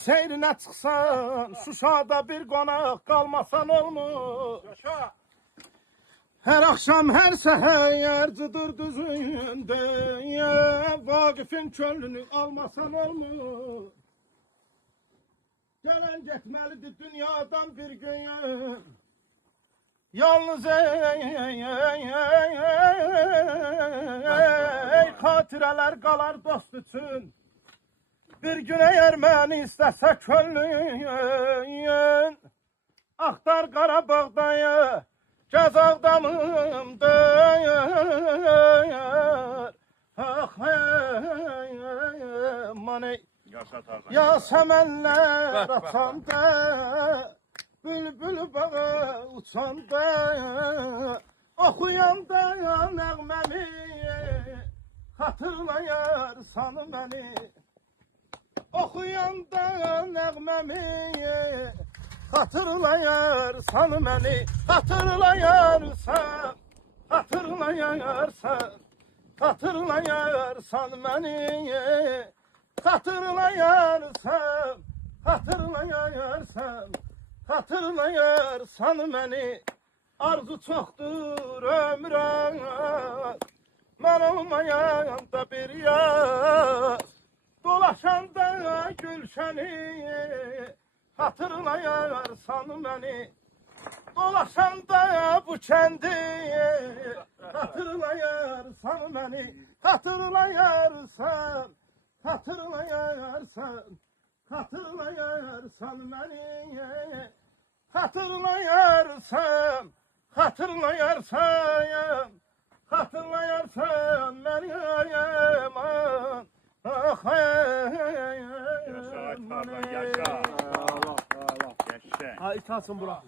Seyrine çıksan, Şuşada bir konak kalmasan olmuş. Yaşa. Her akşam her seher cıdır düzünde, Vakif'in çölünü almasan olmuş. Gelen gitmelidir dünyadan bir gün, yalnız hatireler kalar dost için. Bir gün eğer beni istese könlün, aktar Qarabağdayı, gez ağdamımdır. Ah mani ya semenler atanda, bülbül bağı uçanda, okuyanda nəğməni, hatırlayarsan beni. Okuyanda nəğməmi, hatırlayarsan beni, hatırlayarsan, hatırlayarsan, hatırlayarsan beni, hatırlayarsan, hatırlayarsan, hatırlayarsan beni. Arzu çoktur ömrüm, ben olmayan da bir yaz. Dolaşanda gülşeni, hatırlayarsan beni. Dolaşanda bu kendi, hatırlayarsan beni. Hatırlayarsan, hatırlayarsan, hatırlayarsan beni. Hatırlayarsan, hatırlayarsan, hatırlayarsan beni aman. Ah Yaşa. Yaşa. Ha itatsın Burak.